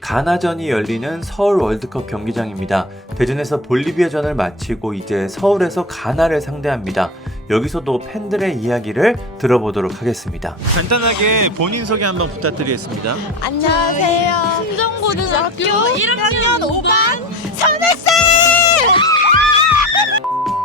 가나전이 열리는 서울 월드컵 경기장입니다. 대전에서 볼리비아전을 마치고 이제 서울에서 가나를 상대합니다. 여기서도 팬들의 이야기를 들어보도록 하겠습니다. 간단하게 본인 소개 한번 부탁드리겠습니다. 안녕하세요. 순정고등학교 1학년 5반 선혜쌤!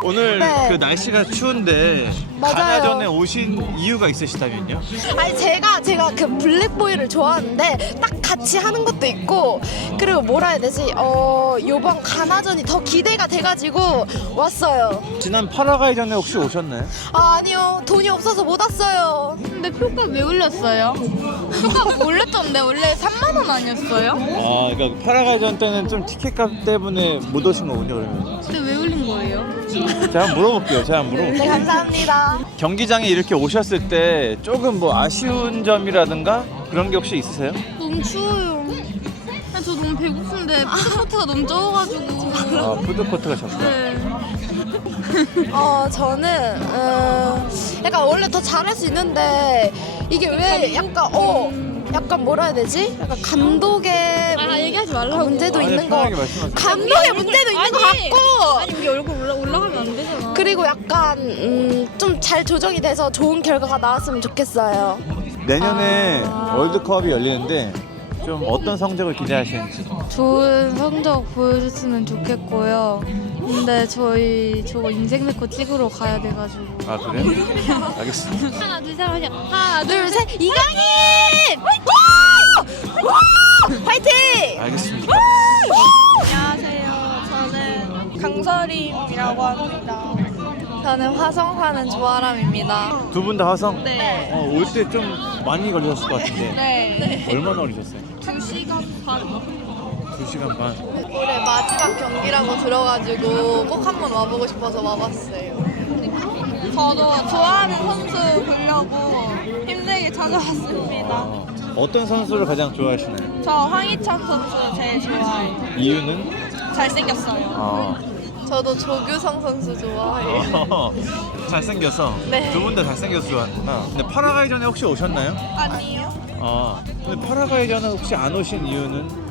오늘 네. 그 날씨가 추운데 맞아요. 가나전에 오신 이유가 있으시다면요? 아니 제가 제가 그 블랙보이를 좋아하는데 딱 같이 하는 것도 있고 그리고 뭐라 해야 되지? 어 요번 가나전이 더 기대가 돼가지고 왔어요. 지난 파라과이전에 혹시 오셨나요? 아 아니요 돈이 없어서 못 왔어요. 근데 표가 왜 올렸어요? 표가 올렸던데 원래 3만 원 아니었어요? 아, 그러니까 파라과이전 때는 좀 티켓값 때문에 못 오신 거군요, 그러면. 근데 왜 올린 거예요? 제가 한번 물어볼게요. 제가 한번 물어볼게요. 네 감사합니다. 경기장에 이렇게 오셨을 때 조금 뭐 아쉬운 점이라든가 그런 게 혹시 있으세요? 너무 추워요. 아, 저 너무 배고픈데 푸드코트가 너무 적어가지고. 아, 푸드코트가 적다. 네. 어 저는 음, 약간 원래 더 잘할 수 있는데 이게 왜 약간 어 약간 뭐라 해야 되지? 약간 감독의 아 얘기하지 말라고. 문제도 아니, 있는 거 편하게 말씀하세요. 감독의 문제도 있는 것 아니. 같고 아니 우리 얼굴 올라 올라가면 안 되잖아. 그리고 약간 음, 좀 잘 조정이 돼서 좋은 결과가 나왔으면 좋겠어요. 내년에 아. 월드컵이 열리는데 좀 어떤 성적을 기대하시는지. 좋은 성적 보여줬으면 좋겠고요. 근데 저희 저거 인생 내거 찍으러 가야 돼가지고. 아, 그래요? 알겠습니다. 하나 둘 셋 하자. 하나 둘, 셋, 이강인! 화이팅! 화이팅! 알겠습니다. 안녕하세요. 저는 강설임이라고 합니다. 저는 화성 사는 조아람입니다. 두 분 다 화성? 네. 어, 올 때 좀 많이 걸리셨을 것 같은데. 네. 얼마나 걸리셨어요? 2시간 반. 두 시간 반. 올해 마지막 경기라고 들어가지고 꼭 한번 와보고 싶어서 와봤어요. 저도 좋아하는 선수 보려고 힘들게 찾아왔습니다. 어, 어떤 선수를 가장 좋아하시나요? 저 황희찬 선수 제일 좋아해요. 이유는? 잘생겼어요. 어. 저도 조규성 선수 좋아해요. 잘생겨서 네. 두 분 다 잘생겨서 좋아하는구나 근데 파라과이전에 혹시 오셨나요? 아니요. 아 근데 파라과이전에 혹시 안 오신 이유는?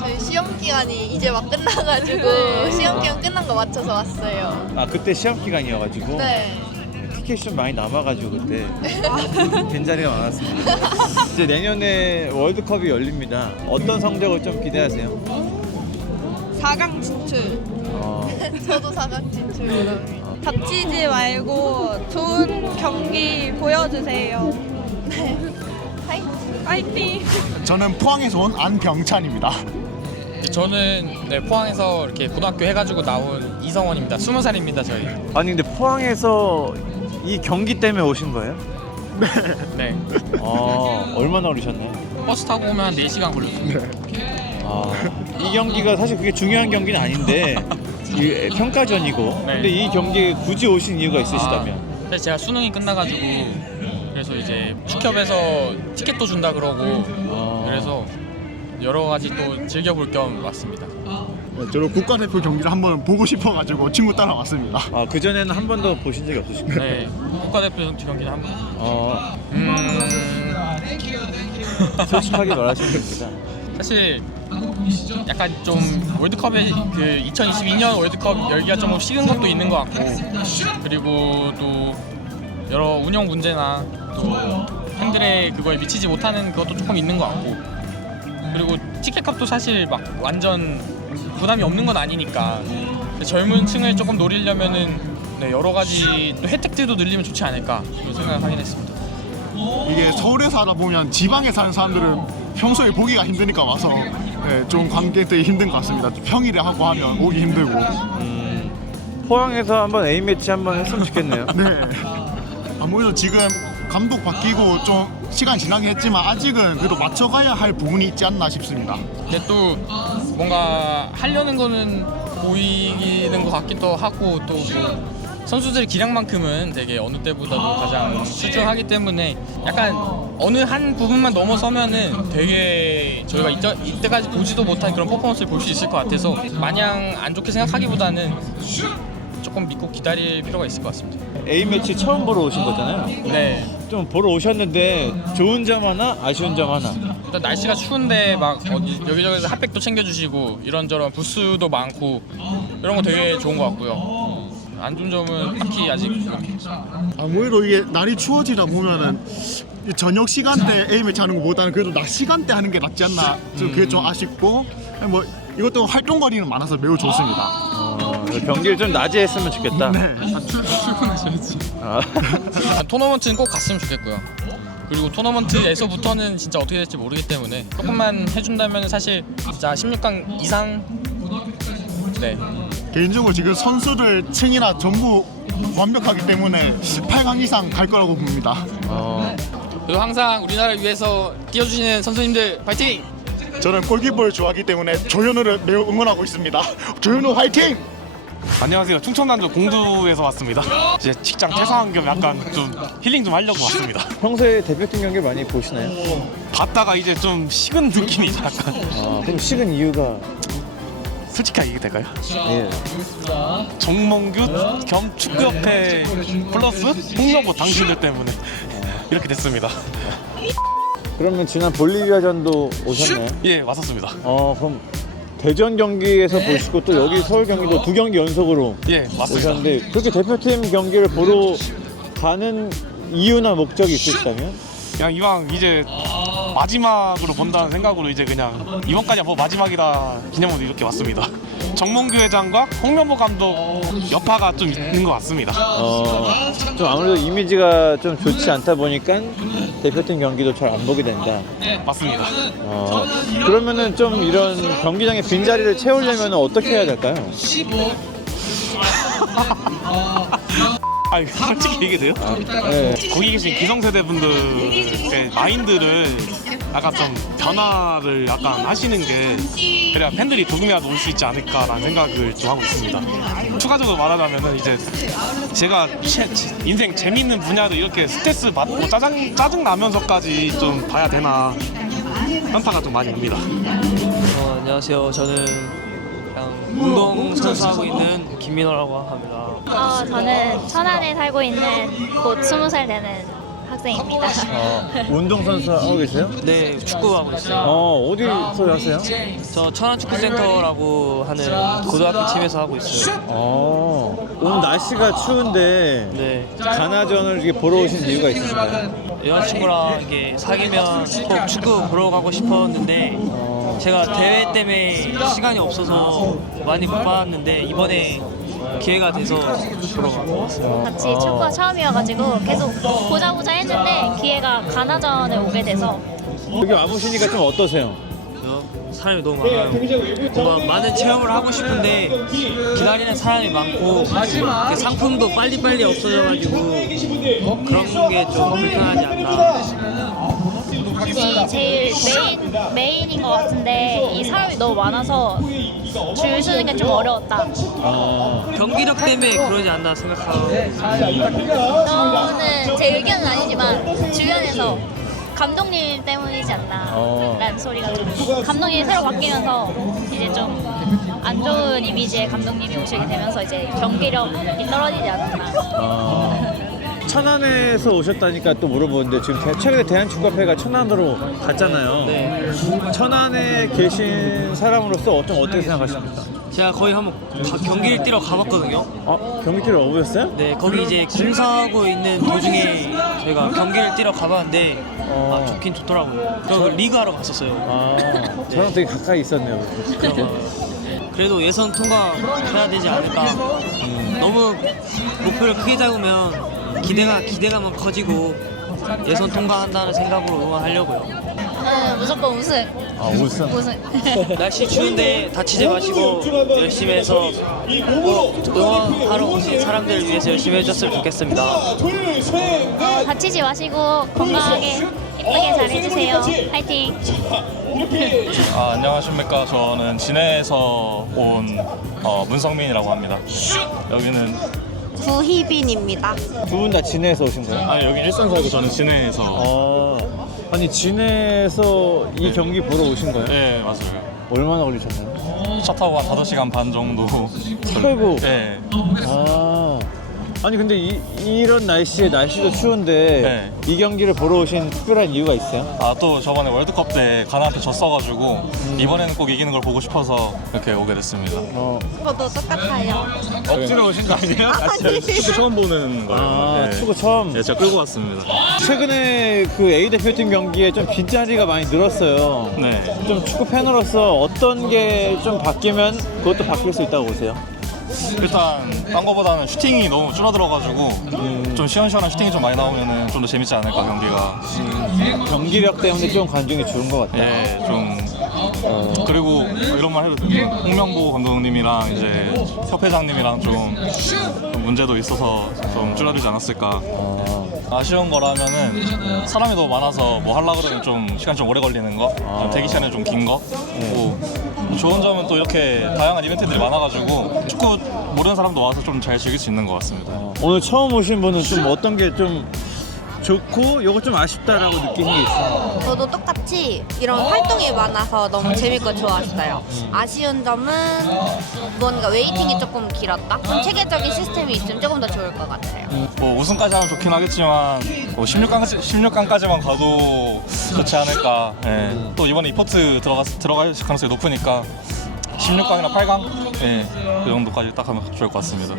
저희 시험 기간이 이제 막 끝나가지고 시험 기간 끝난 거 맞춰서 왔어요. 아 그때 시험 기간이어가지고 네. 티켓이 좀 많이 남아가지고 그때 빈자리가 많았습니다 이제 내년에 월드컵이 열립니다 어떤 성적을 좀 기대하세요? 4강 진출. 어, 저도 사각 진출 원합니다. 다치지 말고 좋은 경기 보여주세요. 네. 파이팅! 저는 포항에서 온 안병찬입니다. 저는 네, 포항에서 이렇게 고등학교 해가지고 나온 이성원입니다. 스무 살입니다 저희. 아니 근데 포항에서 이 경기 때문에 오신 거예요? 네. 아 얼마나 걸리셨나요? 버스 타고 오면 한 4시간 걸렸어요. 아, 이 경기가 사실 그게 중요한 경기는 아닌데 이 평가전이고 네. 근데 이 경기에 굳이 오신 이유가 있으시다면 아, 근데 제가 수능이 끝나가지고 그래서 이제 축협에서 티켓도 준다 그러고 아. 그래서 여러 가지 또 즐겨볼 겸 왔습니다. 저도 국가대표 경기를 한번 보고 싶어가지고 친구 따라왔습니다. 아, 그전에는 한 번도 보신 적이 없으신가요? 네. 국가대표 경기는 한 번. 어, 음, 솔직하게 말하시면 됩니다 사실 약간 좀 월드컵에 그 2022년 월드컵 열기가 좀 식은 것도 있는 것 같고 그리고 또 여러 운영 문제나 또 팬들의 그거에 미치지 못하는 그것도 조금 있는 것 같고 그리고 티켓 값도 사실 막 완전 부담이 없는 건 아니니까 근데 젊은 층을 조금 노리려면은 네, 여러 가지 또 혜택들도 늘리면 좋지 않을까 생각을 하긴 했습니다. 이게 서울에서 하다 보면 지방에 사는 사람들은 평소에 보기가 힘드니까 와서 네, 좀 관객들이 힘든 것 같습니다. 평일에 하고 하면 오기 힘들고. 음, 포항에서 한번 A매치 한번 했으면 좋겠네요 네. 아무래도 지금 감독 바뀌고 좀 시간이 지나긴 했지만 아직은 그래도 맞춰가야 할 부분이 있지 않나 싶습니다. 근데 또 뭔가 하려는 거는 보이는 것 같기도 하고 또뭐 선수들의 기량만큼은 되게 어느 때보다도 가장 출중하기 때문에 약간 어느 한 부분만 넘어서면은 되게 저희가 이때, 이때까지 보지도 못한 그런 퍼포먼스를 볼 수 있을 것 같아서 마냥 안 좋게 생각하기보다는 조금 믿고 기다릴 필요가 있을 것 같습니다. A매치 처음 보러 오신 거잖아요 네. 좀 보러 오셨는데 좋은 점 하나, 아쉬운 점 하나. 일단 날씨가 추운데 막 어디 여기저기서 핫팩도 챙겨주시고 이런저런 부스도 많고 이런 거 되게 좋은 것 같고요. 안 좋은 점은 딱히 아직 아무래도 이게 날이 추워지다 보면은 이 저녁 시간대 에임을 하는 것보다는 그래도 낮 시간대 하는 게 낫지 않나 좀 그게 좀 아쉽고 뭐 이것도 활동거리는 많아서 매우 좋습니다. 어, 경기를 좀 낮에 했으면 좋겠다. 네. 아, 토너먼트는 꼭 갔으면 좋겠고요. 그리고 토너먼트에서부터는 진짜 어떻게 될지 모르기 때문에 조금만 해준다면 사실 진짜 16강 이상 네 개인적으로 지금 선수들 층이나 전부 완벽하기 때문에 8강 이상 갈 거라고 봅니다. 어, 그리고 항상 우리나라를 위해서 뛰어주시는 선수님들 파이팅! 저는 골키퍼를 좋아하기 때문에 조현우를 매우 응원하고 있습니다. 조현우 화이팅! 안녕하세요. 충청남도 공두에서 왔습니다. 이제 직장 퇴사한 겸 약간 좀 힐링 좀 하려고 왔습니다. 평소에 대표팀 경기 많이 보시나요? 봤다가 이제 좀 식은 느낌이 약간 아, 그럼 식은 이유가 솔직하게 얘기 될까요? 예. 정몽규 겸 축구협회 플러스 홍명보 당신들 때문에 이렇게 됐습니다. 그러면 지난 볼리비아전도 오셨나요? 예, 왔었습니다. 어, 그럼 대전 경기에서 보시고 또 여기 서울 경기도 두 경기 연속으로 예, 왔습니다. 오셨는데 그렇게 대표팀 경기를 보러 가는 이유나 목적이 있으시다면? 그냥 이왕 이제 마지막으로 본다는 생각으로 이제 그냥 이번까지 뭐 마지막이다 기념으로 이렇게 왔습니다. 정몽규 회장과 홍명보 감독 여파가 좀 있는 것 같습니다. 어, 좀 아무래도 이미지가 좀 좋지 않다 보니까 대표팀 경기도 잘 안 보게 된다. 맞습니다. 어, 그러면은 좀 이런 경기장의 빈자리를 채우려면 어떻게 해야 될까요? 아, 솔직히 얘기돼요? 네. 거기 계신 기성세대 분들의 마인드를 약간 좀 변화를 약간 하시는 게 그래야 팬들이 조금이라도 올 수 있지 않을까라는 생각을 좀 하고 있습니다. 추가적으로 말하자면은 이제 제가 최- 인생 재밌는 분야도 이렇게 스트레스 받고 짜증 짜증 나면서까지 좀 봐야 되나 현타가 좀 많이 옵니다. 어, 안녕하세요. 저는 운동 선수하고 있는 김민호라고 합니다. 어, 저는 천안에 살고 있는 곧 스무 살 되는 학생입니다. 어, 운동선수 하고 계세요? 네, 축구하고 있어요. 어, 어디서 하세요? 저 천안축구센터라고 하는 고등학교 팀에서 하고 있어요. 어, 오늘 날씨가 추운데 네, 가나전을 이렇게 보러 오신 이유가 있으신가요? 여자친구랑 이게 사귀면 꼭 축구 보러 가고 싶었는데 어, 제가 대회 때문에 시간이 없어서 많이 못 봤는데 이번에 기회가 돼서 보러 가고 왔어요. 같이 축구가 처음이어가지고 계속 보자 보자 했는데 기회가 가나전에 오게 돼서 여기 와보시니까 좀 어떠세요? 그래서 사람이 너무 많아요. 뭔가 많은 체험을 하고 싶은데 기다리는 사람이 많고 그 상품도 빨리빨리 없어져가지고 그런 게 좀 불편하지 않나. 이게 제일 메인 메인인 것 같은데 이 사람이 너무 많아서 줄 서는 게좀 어려웠다. 어, 경기력 때문에 그러지 않나 생각하고 저는 제 의견은 아니지만 주변에서 감독님 때문이지 않나 어. 라는 소리가 좀 감독님이 새로 바뀌면서 이제 좀 안 좋은 이미지의 감독님이 오시게 되면서 이제 경기력이 떨어지지 않나 어. 천안에서 오셨다니까 또 물어보는데 지금 대- 최근에 대한축구협회가 천안으로 갔잖아요. 네. 천안에 계신 사람으로서 좀 어떻게 생각하십니까? 제가 거의 한번 가- 경기를 뛰러 가봤거든요. 어, 경기를 와보셨어요? 네, 거기 이제 공사하고 있는 도중에 저희가 경기를 뛰러 가봤는데 어. 아, 좋긴 좋더라고요. 저 리그 하러 갔었어요. 아, 저랑 되게 가까이 있었네요. 그래서 그래도 예선 통과해야 되지 않을까. 음, 너무 목표를 크게 잡으면 기대가 기대감은 커지고 예선 통과한다는 생각으로 응원하려고요. 네, 무조건 우승 아, 우승. 우승 날씨 추운데 다치지 마시고 열심히 해서 꼭 응원하러 오신 사람들을 위해서 열심히 해줬으면 좋겠습니다. 어, 다치지 마시고 건강하게 예쁘게 잘해주세요 파이팅 아, 안녕하십니까. 저는 진해에서 온 어, 문성민이라고 합니다. 여기는 구희빈입니다. 두 분 다 진해에서 오신 거예요? 아니 여기 일산 살고 저는 진해에서 아, 아니 진해에서 이 경기 보러 오신 거예요? 네 맞아요. 얼마나 걸리셨나요? 차 타고 한 5시간 반 정도. 아이고. 네. 아, 아니 근데 이, 이런 날씨에 날씨도 추운데 이 경기를 보러 오신 특별한 이유가 있어요? 아 또 저번에 월드컵 때 가나한테 졌어가지고 이번에는 꼭 이기는 걸 보고 싶어서 이렇게 오게 됐습니다. 저도 똑같아요. 억지로 오신 거 아니에요? 축구 처음 보는 거예요. 아 네. 축구 처음 네, 제가 끌고 왔습니다. 최근에 그 A 대표팀 경기에 좀 빈자리가 많이 늘었어요. 네. 좀 축구 팬으로서 어떤 게 좀 바뀌면 그것도 바뀔 수 있다고 보세요? 일단 딴 거보다는 슈팅이 너무 줄어들어가지고 좀 시원시원한 슈팅이 좀 많이 나오면은 좀 더 재밌지 않을까 경기가. 경기력 때문에 좀 관중이 줄은 것 같다. 예, 좀 그리고 이런 말 해도 돼요. 홍명보 감독님이랑 이제 협회장님이랑 좀, 좀 문제도 있어서 좀 줄어들지 않았을까. 아쉬운 거라면은 사람이 너무 많아서 뭐 하려 그러면 좀 시간 좀 오래 걸리는 거, 좀 대기 시간이 좀 긴 거. 뭐 좋은 점은 또 이렇게 다양한 이벤트들이 많아가지고 축구 모르는 사람도 와서 좀 잘 즐길 수 있는 것 같습니다. 오늘 처음 오신 분은 좀 어떤 게 좀 좋고 요거 좀 아쉽다라고 느끼는 게 있어요? 저도 똑같이 이런 활동이 많아서 너무 재밌고 좋았어요. 아쉬운 점은 뭔가 웨이팅이 조금 길었다. 좀 체계적인 시스템이 있으면 조금 더 좋을 것 같아요. 뭐 우승까지 하면 좋긴 하겠지만 뭐 16강 16강까지만 가도 좋지 않을까. 예. 또 이번에 이포트 들어가 들어갈 가능성이 높으니까 16강이나 8강 예. 그 정도까지 딱 하면 좋을 것 같습니다.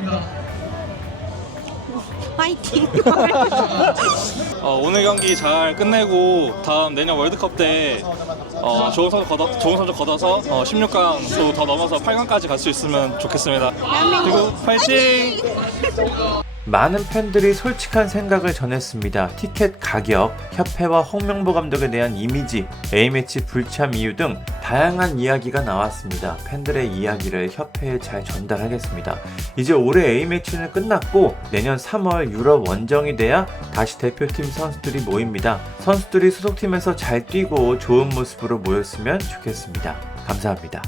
화이팅! 어, 오늘 경기 잘 끝내고 다음 내년 월드컵 때 어, 좋은 선수 걷어 좋은 선수 걷어서 어, 16강 또 더 넘어서 8강까지 갈 수 있으면 좋겠습니다. 그리고 파이팅! 많은 팬들이 솔직한 생각을 전했습니다. 티켓 가격, 협회와 홍명보 감독에 대한 이미지, A매치 불참 이유 등 다양한 이야기가 나왔습니다. 팬들의 이야기를 협회에 잘 전달하겠습니다. 이제 올해 A매치는 끝났고 내년 3월 유럽 원정이 돼야 다시 대표팀 선수들이 모입니다. 선수들이 소속팀에서 잘 뛰고 좋은 모습으로 모였으면 좋겠습니다. 감사합니다.